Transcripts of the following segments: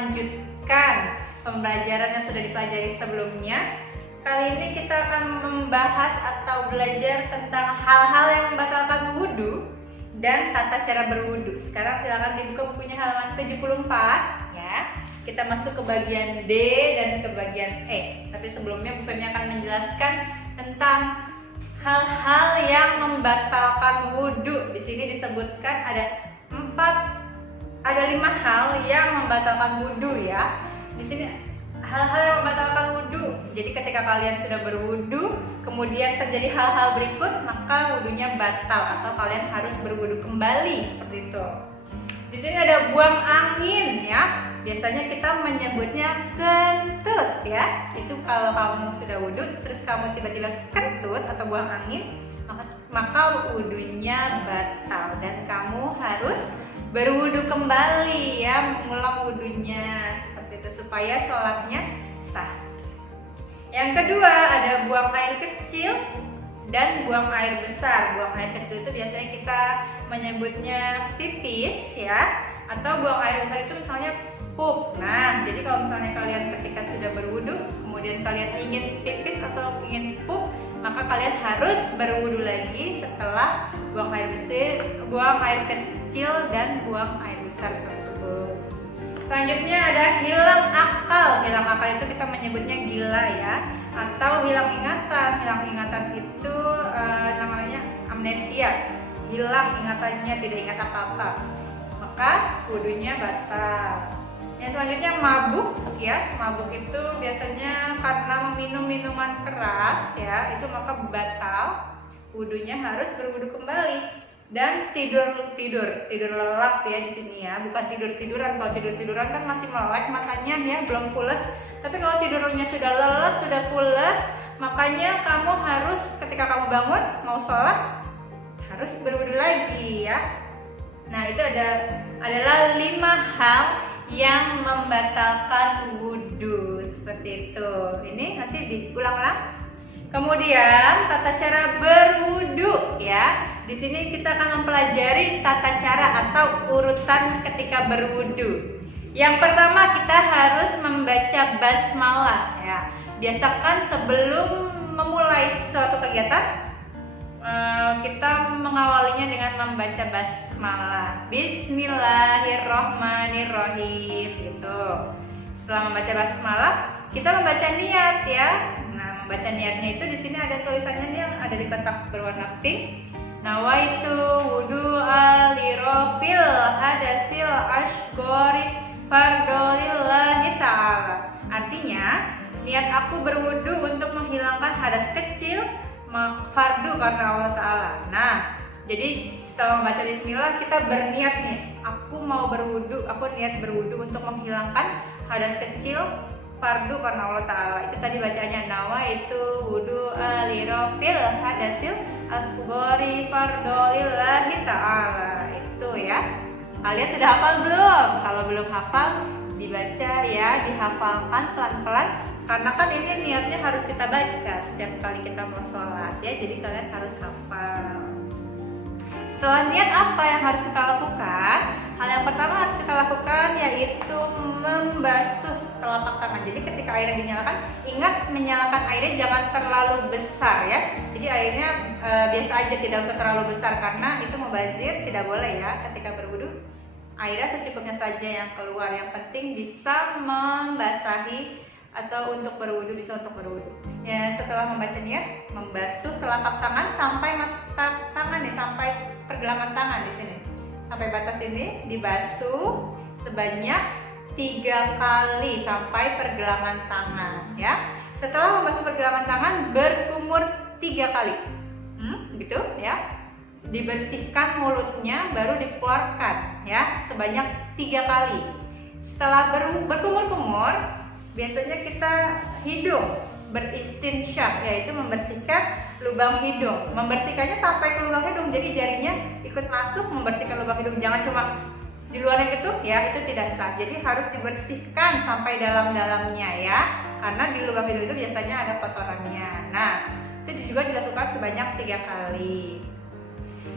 melanjutkan pembelajaran yang sudah dipelajari sebelumnya. Kali ini kita akan membahas atau belajar tentang hal-hal yang membatalkan wudhu dan tata cara berwudhu. Sekarang silakan dibuka bukunya halaman 74 ya. Kita masuk ke bagian D dan ke bagian E. Tapi sebelumnya Bu Femi akan menjelaskan tentang hal-hal yang membatalkan wudhu. Di sini disebutkan ada 5 hal yang membatalkan wudhu ya. Di sini hal-hal yang membatalkan wudhu. Jadi ketika kalian sudah berwudhu, kemudian terjadi hal-hal berikut, maka wudhunya batal atau kalian harus berwudhu kembali seperti itu. Di sini ada buang angin ya. Biasanya kita menyebutnya kentut ya. Itu kalau kamu sudah wudhu terus kamu tiba-tiba kentut atau buang angin, maka wudhunya batal dan kamu harus berwudhu kembali ya, mengulang wudhunya seperti itu supaya sholatnya sah. Yang kedua ada buang air kecil dan buang air besar. Buang air kecil itu biasanya kita menyebutnya pipis ya, atau buang air besar itu misalnya pup. Nah, jadi kalau misalnya kalian ketika sudah berwudhu, kemudian kalian ingin pipis atau ingin pup, maka kalian harus berwudhu lagi setelah buang air kecil dan buang air besar tersebut. Selanjutnya ada hilang akal. Hilang akal itu kita menyebutnya gila ya, atau hilang ingatan. Hilang ingatan itu namanya amnesia. Hilang ingatannya, tidak ingat apa-apa, maka wudhunya batal. Yang selanjutnya mabuk ya. Mabuk itu biasanya karena meminum minuman keras ya, itu maka batal. Wudhunya harus berwudhu kembali. Dan tidur lelap ya di sini ya, bukan tiduran. Kalau tiduran kan masih melek matanya ya, belum pules. Tapi kalau tidurnya sudah lelap, sudah pules, makanya kamu harus ketika kamu bangun mau sholat harus berwudhu lagi ya. Nah, itu adalah 5 hal yang membatalkan wudhu seperti itu. Ini nanti diulang-ulang. Kemudian tata cara berwudhu ya. Di sini kita akan mempelajari tata cara atau urutan ketika berwudhu. Yang pertama kita harus membaca basmalah ya. Biasakan sebelum memulai suatu kegiatan kita mengawalinya dengan membaca basmalah. Bismillahirrohmanirrohim gitu. Setelah membaca basmalah, kita membaca niat ya. Nah, membaca niatnya itu di sini ada tulisannya yang ada di kotak berwarna pink. Nawaitu wudu'a lirofil hadasil ashgori fardolillahi ta'ala. Artinya, niat aku berwudu untuk menghilangkan hadas kecil fardu karena Allah Ta'ala. Nah, jadi setelah membaca bismillah kita berniat nih, aku mau berwudu, aku niat berwudu untuk menghilangkan hadas kecil fardu karena Allah Ta'ala. Itu tadi bacanya nawaitu wudu'a lirofil hadasil asghari fardolillahi ta'ala. Itu ya. Kalian sudah hafal belum? Kalau belum hafal, dibaca ya, dihafalkan pelan-pelan. Karena kan ini niatnya harus kita baca setiap kali kita mau sholat ya. Jadi kalian harus hafal. Setelah niat, apa yang harus kita lakukan? Hal yang pertama harus kita lakukan yaitu membasuh telapak tangan. Jadi ketika airnya dinyalakan, ingat menyalakan airnya jangan terlalu besar ya. Jadi airnya biasa aja, tidak usah terlalu besar karena itu mubazir, tidak boleh ya ketika berwudu. Airnya secukupnya saja yang keluar. Yang penting bisa membasahi atau untuk berwudu, bisa untuk berwudu. Ya, setelah membaca niat, membasuh telapak tangan sampai mata tangan nih, sampai pergelangan tangan di sini. Sampai batas ini dibasuh sebanyak 3 kali sampai pergelangan tangan ya. Setelah membasuh pergelangan tangan, berkumur 3 kali. Gitu ya. Dibersihkan mulutnya baru dikeluarkan ya, sebanyak 3 kali. Setelah berkumur-kumur, biasanya kita hidung beristinsyaq, yaitu membersihkan lubang hidung. Membersihkannya sampai ke lubang hidung, jadi jarinya ikut masuk membersihkan lubang hidung. Jangan cuma di luarnya gitu ya, itu tidak sah. Jadi harus dibersihkan sampai dalam-dalamnya ya, karena di lubang hidung itu biasanya ada kotorannya. Nah, itu juga dilakukan sebanyak 3 kali.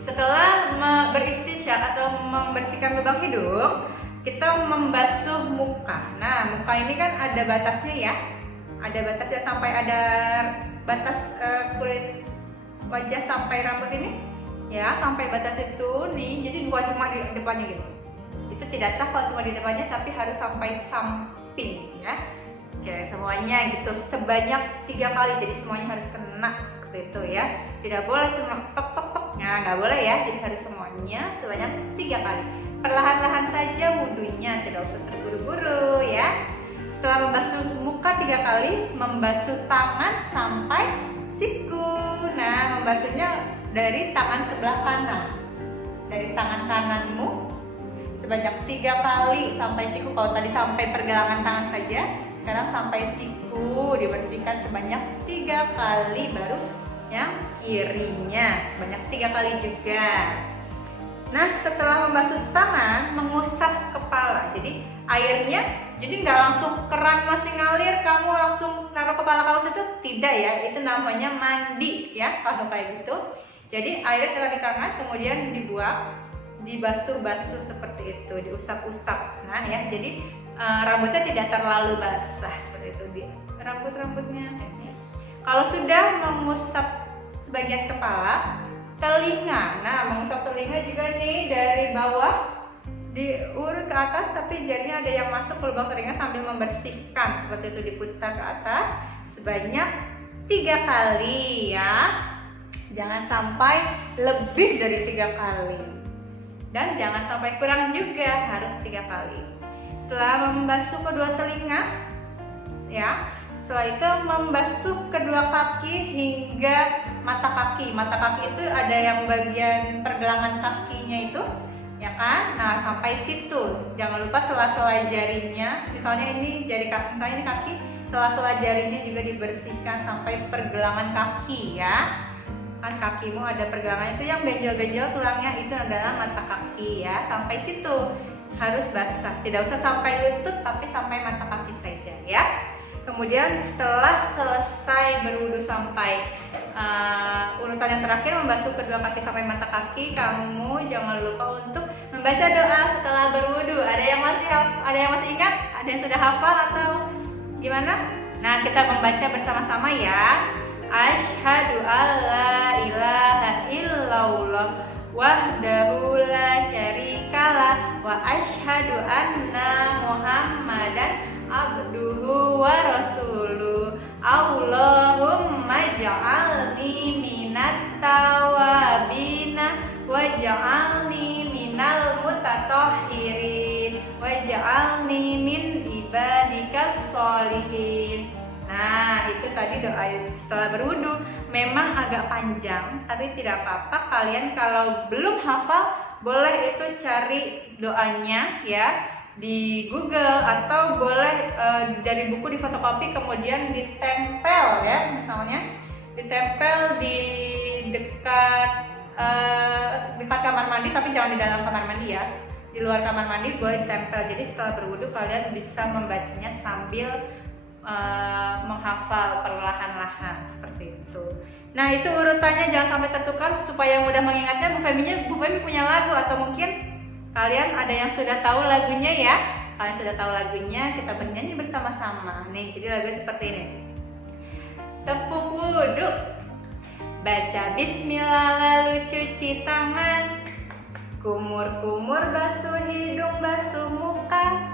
Setelah beristinsyaq atau membersihkan lubang hidung, kita membasuh muka. Nah, muka ini kan ada batasnya ya. Ada batasnya sampai ada batas kulit wajah sampai rambut ini. Ya, sampai batas itu nih. Jadi bukan cuma di depannya gitu. Itu tidak sah kalau cuma di depannya, tapi harus sampai samping ya. Oke, semuanya gitu sebanyak 3 kali. Jadi semuanya harus kena seperti itu ya. Tidak boleh cuma pek. Nah, nggak boleh ya. Jadi harus semuanya sebanyak 3 kali. Perlahan-lahan saja wudhunya, tidak usah terburu-buru ya. Setelah membasuh muka 3 kali, membasuh tangan sampai siku. Nah, membasuhnya dari tangan sebelah kanan. Dari tangan kananmu sebanyak 3 kali sampai siku. Kalau tadi sampai pergelangan tangan saja, sekarang sampai siku dibersihkan sebanyak 3 kali, baru yang kirinya sebanyak 3 kali juga. Nah, setelah membasuh tangan, mengusap kepala. Jadi airnya, jadi nggak langsung keran masih ngalir, kamu langsung taruh kepala kamu situ, tidak ya. Itu namanya mandi ya, kalau kayak gitu. Jadi airnya taruh di tangan, kemudian dibuang, dibasuh-basuh seperti itu, diusap-usap. Nah ya, jadi rambutnya tidak terlalu basah seperti itu, di rambut-rambutnya. Kalau sudah mengusap sebagian kepala, telinga. Nah, mengusap telinga juga nih dari bawah diurut ke atas, tapi jadinya ada yang masuk ke lubang telinga sambil membersihkan. Seperti itu, diputar ke atas sebanyak 3 kali ya. Jangan sampai lebih dari 3 kali. Dan jangan sampai kurang juga, harus 3 kali. Setelah membasuh kedua telinga ya, setelah itu membasuh kedua kaki hingga mata kaki. Mata kaki itu ada yang bagian pergelangan kakinya itu, ya kan? Nah, sampai situ. Jangan lupa sela-sela jarinya. Misalnya ini jari kaki, misalnya ini kaki, sela-sela jarinya juga dibersihkan sampai pergelangan kaki ya. Kan kakimu ada pergelangan itu yang benjol-benjol tulangnya, itu adalah mata kaki ya. Sampai situ harus basah. Tidak usah sampai lutut, tapi sampai mata kaki saja ya. Kemudian setelah selesai berwudu sampai urutan yang terakhir, membasuh kedua kaki sampai mata kaki, kamu jangan lupa untuk membaca doa setelah berwudu. Ada yang masih ingat? Ada yang sudah hafal atau gimana? Nah, kita membaca bersama-sama ya. Asyhadu alla ilaha illallah wahdahu la syarikalah wa asyhadu anna Muhammadan abduhu wa rasuluh. Allahumma ja'alni minat tawabina wa ja'alni minal mutatahhirin wa ja'alni min ibadikas sholihin. Nah, itu tadi doa setelah berwudu. Memang agak panjang, tapi tidak apa-apa. Kalian kalau belum hafal, boleh itu cari doanya ya di Google, atau boleh dari buku difotokopi kemudian ditempel ya, misalnya ditempel di dekat kamar mandi, tapi jangan di dalam kamar mandi ya, di luar kamar mandi boleh ditempel. Jadi setelah berwudu kalian bisa membacanya sambil menghafal perlahan-lahan seperti itu. Nah, itu urutannya jangan sampai tertukar supaya mudah mengingatnya. Bu Femi punya lagu, atau mungkin kalian ada yang sudah tahu lagunya ya. Kalian sudah tahu lagunya, kita bernyanyi bersama-sama. Nih, jadi lagu seperti ini. Tepuk wudu, baca bismillah lalu cuci tangan, kumur-kumur basuh hidung, basuh muka,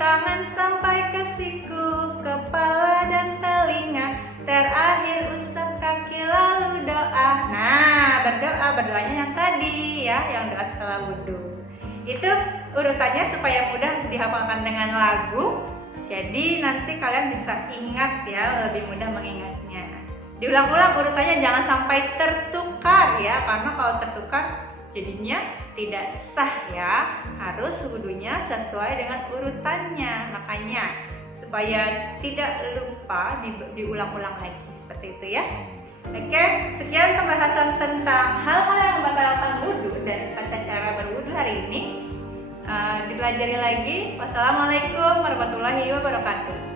tangan sampai ke siku, kepala dan telinga, terakhir usap kaki lalu doa. Nah, berdoanya yang tadi ya, yang doa setelah wudhu. Itu urutannya supaya mudah dihafalkan dengan lagu. Jadi nanti kalian bisa ingat ya, lebih mudah mengingatnya. Diulang-ulang urutannya, jangan sampai tertukar ya, karena kalau tertukar jadinya tidak sah ya. Harus wudhunya sesuai dengan urutannya. Makanya supaya tidak lupa diulang-ulang lagi seperti itu ya. Oke, sekian pembahasan tentang hal-hal yang membatalkan wudhu dan tata cara berwudhu hari ini. Dipelajari lagi. Wassalamualaikum warahmatullahi wabarakatuh.